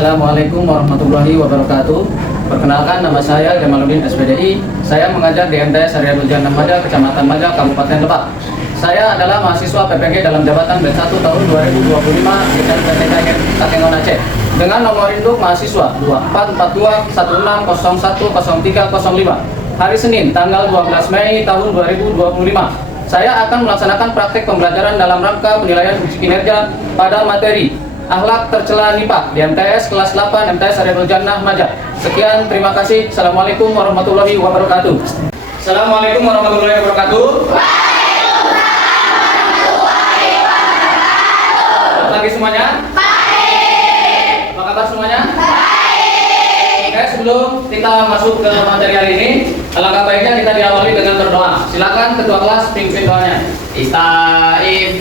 Assalamualaikum warahmatullahi wabarakatuh. Perkenalkan, nama saya Jamaluddin SPDI. Saya mengajar di MTS Haryadul Jannah Maja, Kecamatan Maja, Kabupaten Lebak. Saya adalah mahasiswa PPG dalam jabatan batch 1 tahun 2025 di PTKN Takengon Aceh dengan nomor induk mahasiswa 244216010305. Hari Senin, tanggal 12 Mei tahun 2025. Saya akan melaksanakan praktek pembelajaran dalam rangka penilaian uji kinerja pada materi Akhlak Tercela MIPA di MTS kelas 8 MTS Haryadul Jannah Maja. Sekian, terima kasih. Assalamualaikum warahmatullahi wabarakatuh. Assalamualaikum warahmatullahi wabarakatuh. Selamat pagi semuanya. Baik. Apa kabar semuanya? Baik. Oke, sebelum kita masuk ke materi hari ini, alangkah baiknya kita diawali dengan berdoa. Silakan ketua kelas pimpin doanya. Ista'in.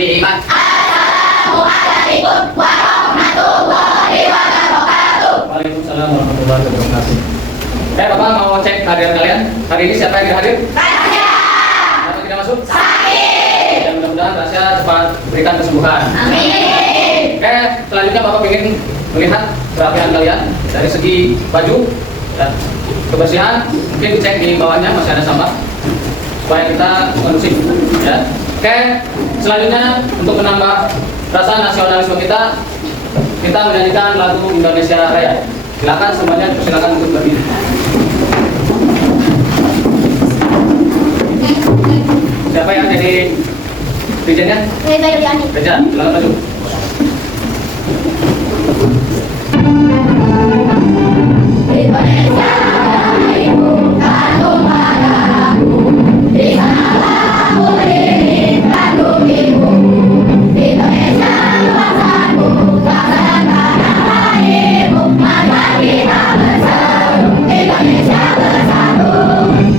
Assalamualaikum warahmatullahi wabarakatuh. Waalaikumsalam warahmatullahi wabarakatuh. Bapak mau cek kehadiran kalian. Hari ini siapa yang hadir? Saya. Siapa tidak masuk? Sakit. Dan mudah-mudahan Tasya cepat berikan kesembuhan. Amin. Oke, selanjutnya Bapak ingin melihat kerapian kalian dari segi baju dan kebersihan. Mungkin dicek di bawahnya masih ada sampah supaya kita kondusif. Ya. Oke, selanjutnya untuk menambah rasa nasionalisme kita menyanyikan lagu Indonesia Raya. Silakan semuanya, silakan untuk berdiri. Siapa yang jadi dirjennya? Reja, silakan maju. Indonesia, ibu kandung negaraku, di sanalah bumi kandung ibu. Indonesia bangsaku, bangsa dan tanah airku, mari kita bersatu. Indonesia bersatu,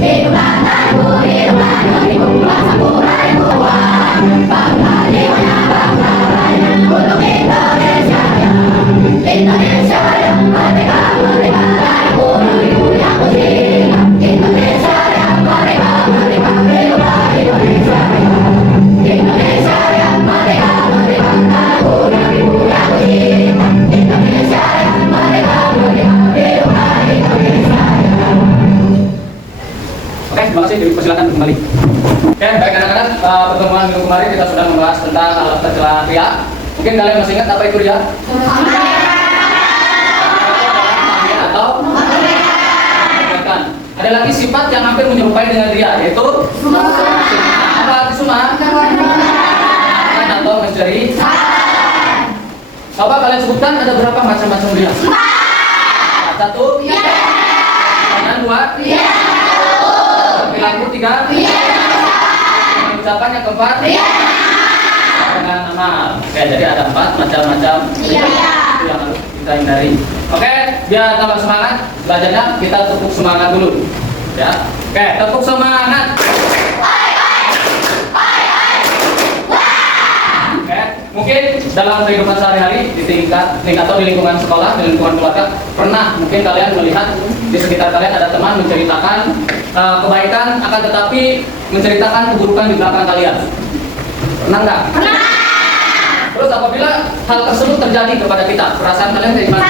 hiduplah tanahku, hiduplah negeriku, bangsaku rakyat kuat, bangga jiwanya, bangga raya, untuk Indonesia Raya. Indonesia Raya, merdeka, merdeka, rakyatku, negeriku yang ku cinta. Indonesia Raya, merdeka, merdeka, hiduplah Indonesia Raya. Indonesia Raya, merdeka, merdeka, rakyatku, negeriku yang ku cinta. Indonesia Raya, merdeka, merdeka, hiduplah Indonesia Raya. Oke, terima kasih. Dipersilakan kembali. Oke, baik anak-anak, pertemuan minggu kemarin kita sudah membahas tentang akhlak tercela ria. Mungkin kalian masih ingat apa itu ria? Atau ada lagi sifat yang hampir menyerupai dengan ria, yaitu apa arti sum'ah? Atau mencuri. Coba kalian sebutkan ada berapa macam-macam ria? 1, kanan 2, perilaku 3, ucapan yang keempat, dengan amal. Oke, jadi ada 4 macam-macam ria itu yang harus kita hindari. Oke, biar tambah semangat belajarnya, kita tepuk semangat dulu. Ya, oke, tepuk semangat. Mungkin dalam kehidupan sehari-hari di tingkat atau di lingkungan sekolah, di lingkungan keluarga, pernah mungkin kalian melihat di sekitar kalian ada teman menceritakan kebaikan, akan tetapi menceritakan keburukan di belakang kalian. Pernah nggak? Pernah. Terus apabila hal tersebut terjadi kepada kita, perasaan kalian kayak gimana?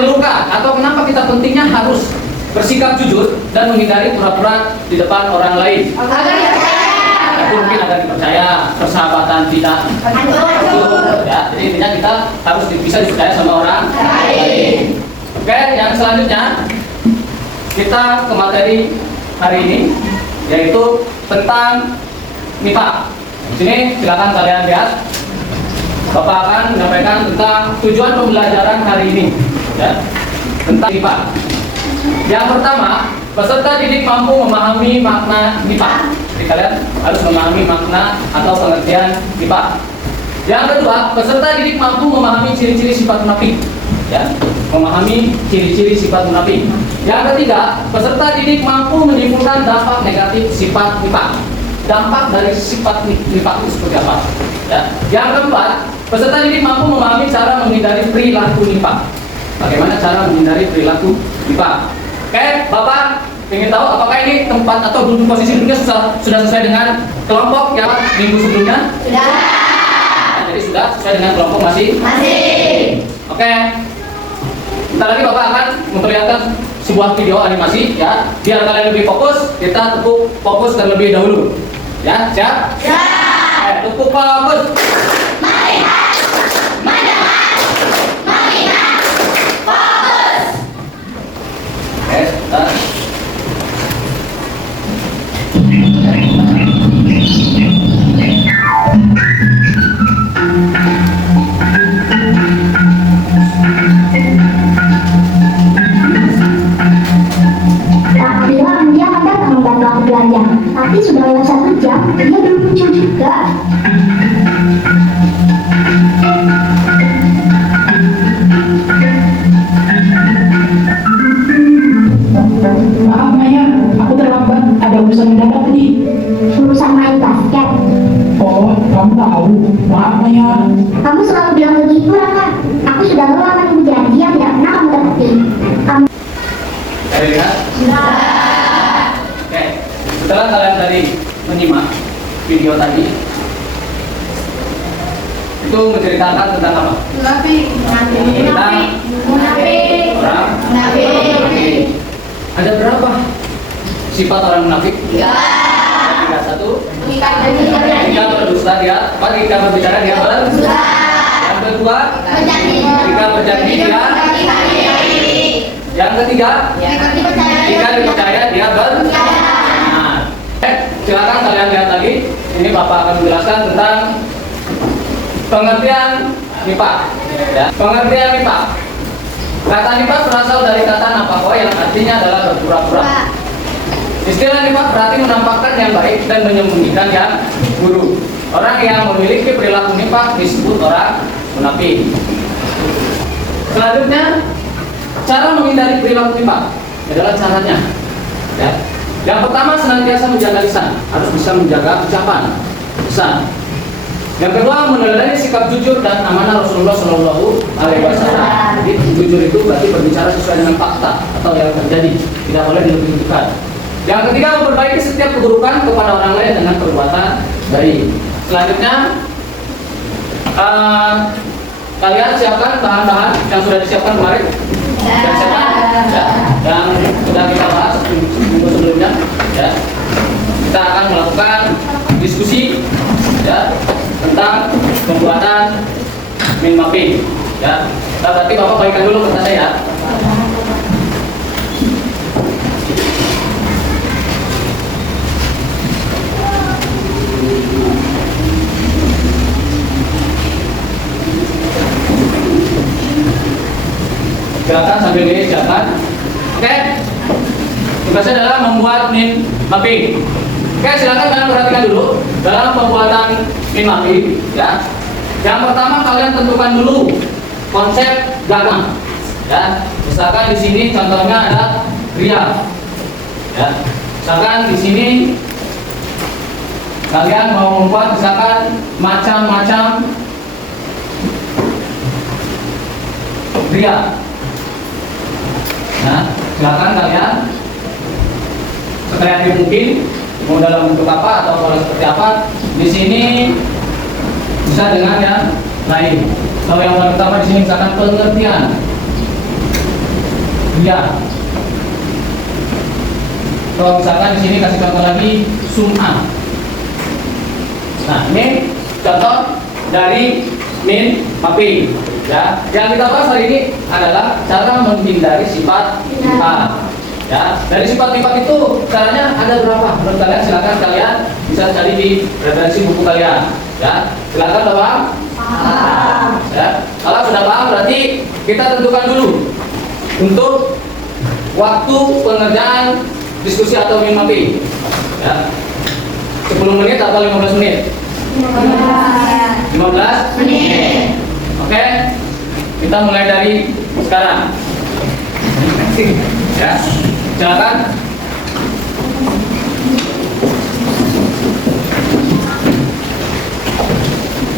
Perlukah atau kenapa kita pentingnya harus bersikap jujur dan menghindari pura-pura di depan orang lain? Tapi mungkin ada dipercaya, persahabatan tidak. Ya, jadi intinya kita harus bisa dipercaya sama orang lain. Oke, yang selanjutnya kita ke materi hari ini, yaitu tentang MIPA. Di sini silakan kalian lihat. Bapak akan menyampaikan tentang tujuan pembelajaran hari ini, ya, tentang MIPA. Yang pertama, peserta didik mampu memahami makna MIPA. Jadi kalian harus memahami makna atau pengertian MIPA. Yang kedua, peserta didik mampu memahami ciri-ciri sifat munafik. Ya, memahami ciri-ciri sifat munafik. Yang ketiga, peserta didik mampu menyimpulkan dampak negatif sifat MIPA. Dampak dari sifat MIPA itu seperti apa? Ya. Yang keempat, peserta didik mampu memahami cara menghindari perilaku MIPA. Bagaimana cara menghindari perilaku MIPA? Oke, Bapak ingin tahu apakah ini tempat atau duduk posisi duduknya sudah sesuai dengan kelompok yang minggu sebelumnya? Sudah. Nah, jadi sudah sesuai dengan kelompok masih? Masih. Oke. Bentar lagi Bapak akan memperlihatkan sebuah video animasi ya. Biar kalian lebih fokus, kita tepuk fokus terlebih dahulu. Ya, siap? Siap. Tepuk fokus. Melihat, mendengar, mengingat, fokus. Oke, bentar. Tak bilang dia akan datang membantu aku belajar, tapi sudah lewat 1 jam, dia belum muncul juga. Maaf Maya, aku terlambat. Ada urusan mendadak tadi. Urusan main basket. Oh, kamu tahu. Maaf Maya. Kamu selalu bilang begitu, Raka. Aku sudah lelah menunggu janji yang tidak pernah kamu tepati. Kamu Ada lihat? Oke, setelah kalian tadi menyimak video tadi, itu menceritakan tentang apa? Munafik. Tentang Munafik. orang Munafik. Ada berapa sifat orang munafik? Ya. Tiga, satu. Mengikat janji. Jika berdusta dia, jika berbicara dia berdusta. Yang kedua, jika berjanji dia. Yang ketiga, jika dipercaya dia berdusta. Nah, silakan kalian lihat lagi. Ini Bapak akan menjelaskan tentang pengertian MIPA. Ya, pengertian MIPA. Kata MIPA berasal dari kata napako yang artinya adalah berpura-pura. Istilah MIPA berarti menampakkan yang baik dan menyembunyikan yang buruk. Orang yang memiliki perilaku MIPA disebut orang munafik. Selanjutnya, cara menghindari perilaku MIPA adalah caranya. Ya. Yang pertama, senantiasa menjaga lisan, harus bisa menjaga ucapan lisan. Yang kedua, meneladani sikap jujur dan amanah Rasulullah Shallallahu Alaihi Wasallam. Jadi jujur itu berarti berbicara sesuai dengan fakta atau yang terjadi, tidak boleh dilebih-lebihkan. Yang ketiga, memperbaiki setiap keburukan kepada orang lain dengan perbuatan baik. Selanjutnya, kalian siapkan bahan-bahan yang sudah disiapkan kemarin. Sudah siapkan? Ya. Yang sudah kita bahas minggu sebelumnya. Ya. Kita akan melakukan diskusi ya tentang pembuatan min mapping. Ya. Nah, berarti Bapak baikkan dulu kertas saya. Silakan sambil disiapkan. Oke. Tugasnya adalah membuat min mapping. Oke, silakan kalian perhatikan dulu dalam pembuatan min mapping. Ya. Yang pertama kalian tentukan dulu konsep gagang. Ya. Misalkan di sini contohnya ada ria. Ya. Misalkan di sini kalian mau membuat misalkan macam-macam ria. Nah, silakan kalian sekreatif mungkin mau dalam bentuk apa atau kalau seperti apa. Di sini bisa dengan yang lain. Kalau yang pertama di sini misalkan pengertian, ya. Kalau misalkan di sini kasih contoh lagi sum'ah. Nah, ini contoh dari min mapping. Ya, yang kita bahas hari ini adalah cara menghindari sifat MIPA. Ya, dari sifat MIPA itu caranya ada berapa? Menurut kalian silakan kalian bisa cari di referensi buku kalian. Ya, silakan Bapak. Ya, kalau sudah paham berarti kita tentukan dulu untuk waktu pengerjaan diskusi atau mimpi. Ya. 10 menit atau 15 menit? 15 menit. Oke. Kita mulai dari sekarang. Ya. Silakan.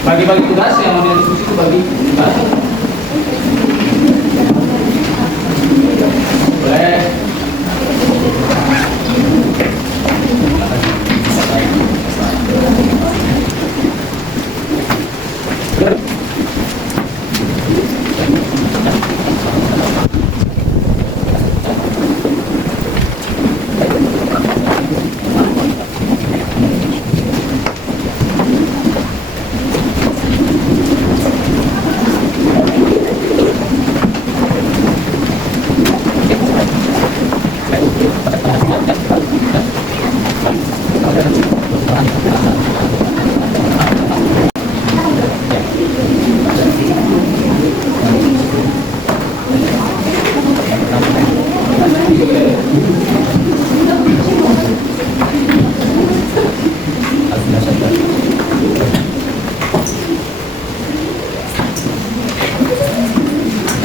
Bagi-bagi tugas yang mau diskusi itu bagi tugas. Boleh.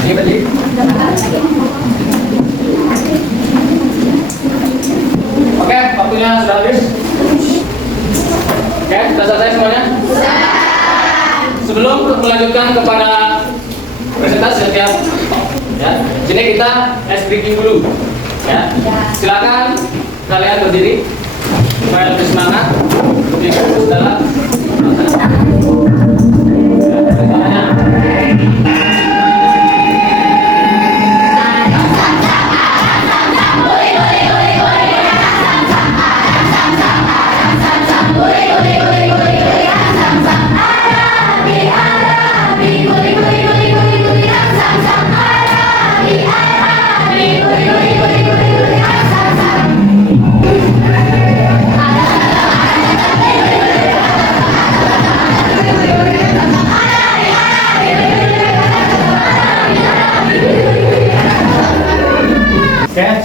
Ini tadi. Oke, waktunya sudah habis. Oke, sudah selesai semuanya? Sebelum melanjutkan kepada presentasi setiap, ya, sini kita ice breaking dulu. Ya, silakan kalian berdiri supaya lebih semangat, lebih fokus dalam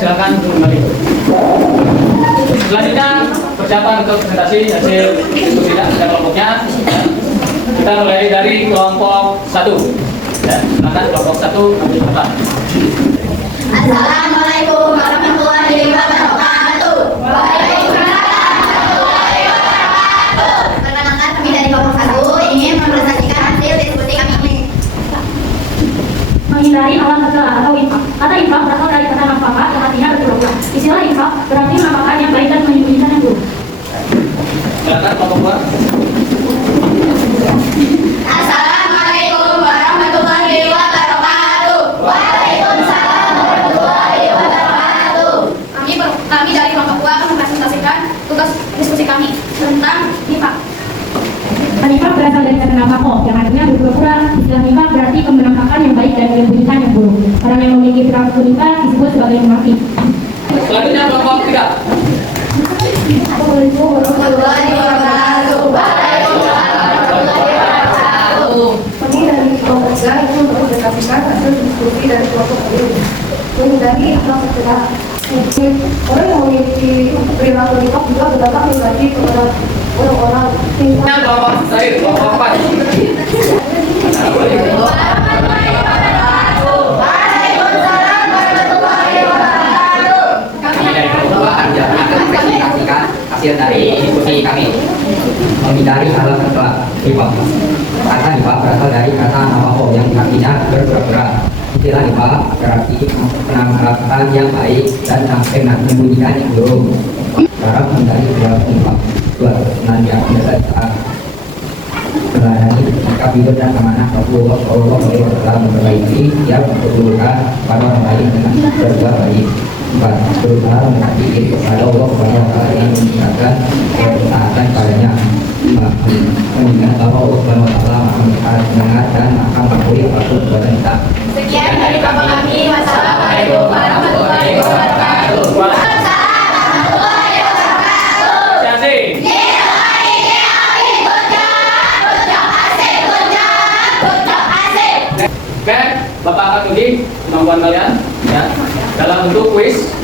silakan kembali. Selanjutnya persiapan untuk presentasi hasil diskusi dan kelompoknya. Kita mulai dari kelompok 1. Ya, silakan kelompok 1 ambil tempat. Assalamualaikum warahmatullahi wabarakatuh. Waalaikumsalam warahmatullahi wabarakatuh. Perkenalkan, kami dari kelompok 1 ingin mempresentasikan hasil diskusi kami ini. Menghindari alam segala atau infak. Kata infak berasal dari kata nafkah yang artinya berpura-pura. Istilah infak berarti menafkahkan yang baik dan menyembunyikan yang buruk. Silakan kelompok 2. Assalamualaikum warahmatullahi wabarakatuh. Waalaikumsalam warahmatullahi wabarakatuh. Kami dari kelompok 2 akan mempresentasikan tugas diskusi kami tentang infak. Infak berasal dari kata nafkah yang artinya berpura-pura. Istilah infak berarti menampakkan yang baik dan menyembunyikan yang buruk. Orang yang memiliki perilaku infak disebut sebagai munafik. Selanjutnya kelompok 3. Assalamualaikum warahmatullahi wabarakatuh. Waalaikumsalam warahmatullahi wabarakatuh. Kami dari kelompok 3 ingin mempresentasikan hasil diskusi dari kelompok 1. Menghindari akhlak tercela. Orang yang memiliki perilaku infak juga berdampak negatif kepada orang-orang. Nah, kelompok terakhir, kelompok 4. Kami dari kelompok 2 akan mempresentasikan hasil dari diskusi kami menghindari hal tercela hibah. Kata hibah berasal dari kata nafkah yang artinya berpura-pura. Istilah hibah berarti penampakan yang baik dan menyembunyikan yang buruk. Cara menghindari perilaku hibah buat senantiasa biasa melayani sikap hidup dan amanah Rasulullah SAW memperbaiki siap memperdulikan pada orang lain dengan berbuat baik. 4. Berusaha mendekati diri kepada Allah kepada yang meningkatkan ketaatan padanya. 5. Mengingat bahwa Allah SWT maha mendengar dan akan mengampuni apapun perbuatan kita. Sekian dari kelompok kami. Wassalamualaikum warahmatullahi wabarakatuh. Oke, Bapak akan uji kemampuan kalian ya dalam bentuk kuis.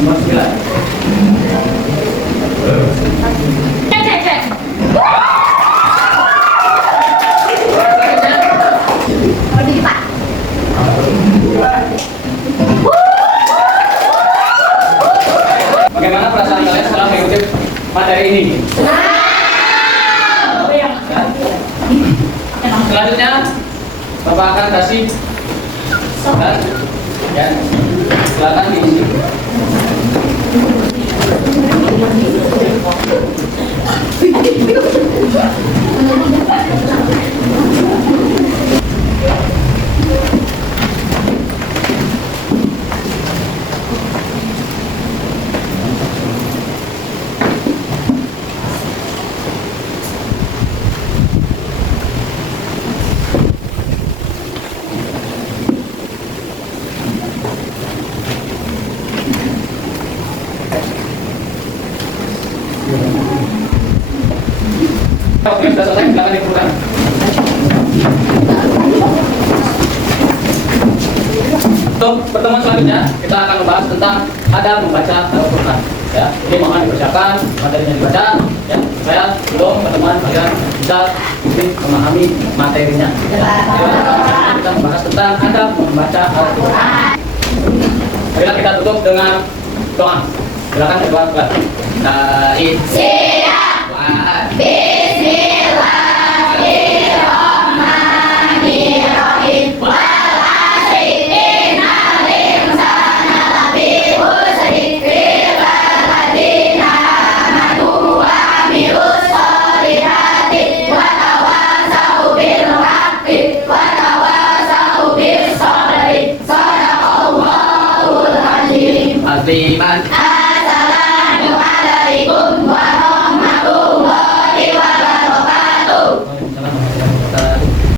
Nomor 9. Cek, cek, cek. Selanjutnya. Bagaimana perasaan kalian setelah mengikuti materi ini? Selanjutnya, Bapak akan kasih ya, silakan diisi. Oke, sudah selesai, silakan dibuka. Untuk pertemuan selanjutnya, kita akan membahas tentang adab membaca Al-Quran. Ya, ini mohon dipersiapkan, materinya dibaca, ya, supaya sebelum pertemuan kalian bisa memahami materinya. Ya, kita membahas tentang adab membaca Al-Quran. Marilah kita tutup dengan doa. Silakan berdoa. Dari Sila, Wa Bi,